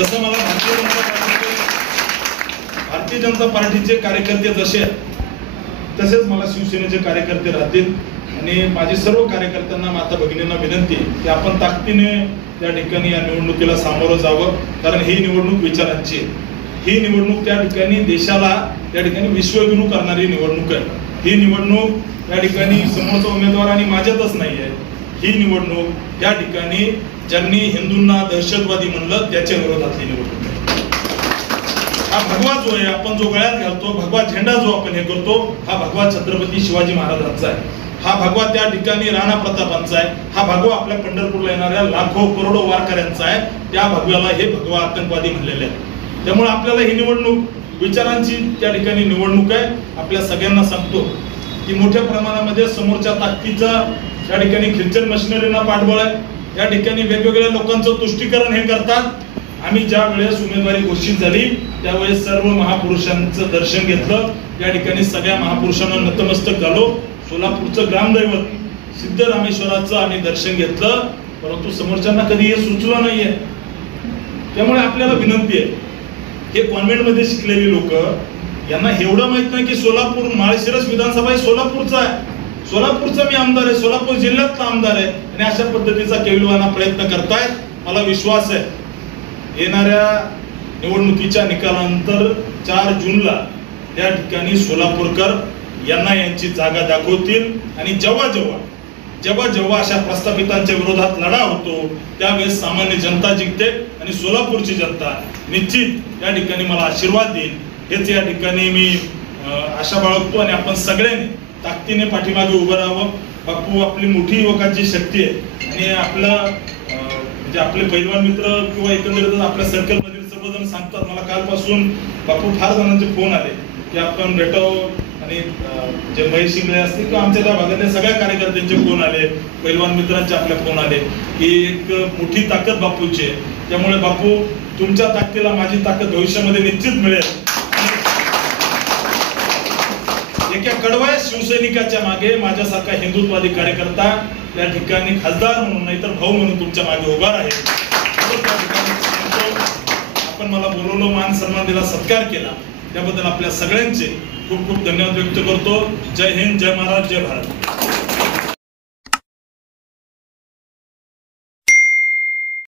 जसं मला भारतीय जनता पार्टीचे कार्यकर्ते जसे तसेच मला शिवसेनेचे कार्यकर्ते राहतील आणि माझी सर्व कार्यकर्त्यांना माता भगिनींना विनंती आहे की आपण ताकदीने त्या ठिकाणी या निवडणुकीला सामोरं जावं, कारण ही निवडणूक विचारांची आहे. ही निवडणूक त्या ठिकाणी देशाला त्या ठिकाणी विश्वगुरू करणारी निवडणूक आहे. ही निवडणूक त्या ठिकाणी समोरचा उमेदवार आणि माझ्यातच नाही आहे. ही निवडणूक त्या ठिकाणी ज्यांनी हिंदूंना दहशतवादी म्हणलं त्याच्या विरोधातली निवडणूक आहे. हा भगवा जो आहे आपण जो गळ्यात घालतो, भगवा झेंडा जो आपण हे करतो, हा भगवा छत्रपती शिवाजी महाराजांचा आहे. हा भगवा त्या ठिकाणी राणा प्रतापांचा आहे. हा भगवा आपल्या पंढरपूरला येणाऱ्या लाखो करोडो वारकऱ्यांचा आहे. त्या भगव्याला हे भगवा आतंकवादी म्हणलेले आहे. त्यामुळे आपल्याला ही निवडणूक विचारांची त्या ठिकाणी निवडणूक आहे. आपल्या सगळ्यांना सांगतो की मोठ्या प्रमाणामध्ये समोरच्या ताकदीचा त्या ठिकाणी ख्रिश्चन मशिनरीना पाठबळ आहे. त्या ठिकाणी वेगवेगळ्या लोकांचं तुष्टीकरण हे करतात. आम्ही ज्या वेळेस उमेदवारी घोषित झाली त्यावेळेस सर्व महापुरुषांचं दर्शन घेतलं. त्या ठिकाणी सगळ्या महापुरुषांना नतमस्तक झालो. सोलापूरचं ग्रामदैवत सिद्धरामेश्वराचं आम्ही दर्शन घेतलं, परंतु समोरच्यांना कधी हे सुचलं नाहीये. त्यामुळे आपल्याला विनंती आहे, हे कॉन्व्हेंट मध्ये शिकलेली लोक यांना एवढं माहित नाही की सोलापूर माळशिरस विधानसभा सोलापूरचा आहे. सोलापूरचा मी आमदार आहे, सोलापूर जिल्ह्यातला आमदार आहे आणि अशा पद्धतीचा केविलवाना प्रयत्न करतायत. मला विश्वास आहे येणाऱ्या निवडणुकीच्या निकालानंतर 4 जूनला त्या ठिकाणी सोलापूरकर यांना यांची जागा दाखवतील आणि जेव्हा अशा प्रस्थापितांच्या विरोधात लढा होतो त्यावेळेस सामान्य जनता जिंकते आणि सोलापूरची जनता निश्चित त्या ठिकाणी मला आशीर्वाद देईल. हेच या ठिकाणी मी आशा बाळगतो आणि आपण सगळ्यांनी ताकदीने पाठीमागे उभं राहावं. बापू आपली मोठी युवकांची शक्ती आहे आणि आपलं म्हणजे आपले पैलवान मित्र किंवा एकंदरीतच आपल्या सर्कल मधील सर्वजण सांगतात. मला कालपासून बापू फार जणांचे फोन आले की आपण भेटावं आणि जे महेश शिंगळे असतील किंवा आमच्या त्या भागातल्या सगळ्या कार्यकर्त्यांचे फोन आले, पैलवान मित्रांचे आपले फोन आले की एक मोठी ताकद बापूची आहे. त्यामुळे बापू तुमच्या ताकदीला माझी ताकद भविष्यामध्ये निश्चित मिळेल. एका कडव्या शिवसैनिकाच्या मागे माझ्यासारखा हिंदुत्ववादी कार्यकर्ता त्या ठिकाणी खासदार म्हणून नाही तर भाऊ म्हणून तुमच्या मागे उभा आहे. आपण मला बोलवलं, मान सन्मान दिला, सत्कार केला त्याबद्दल आपल्या सगळ्यांचे खूप खूप धन्यवाद व्यक्त करतो. जय हिंद, जय महाराज, जय भारत.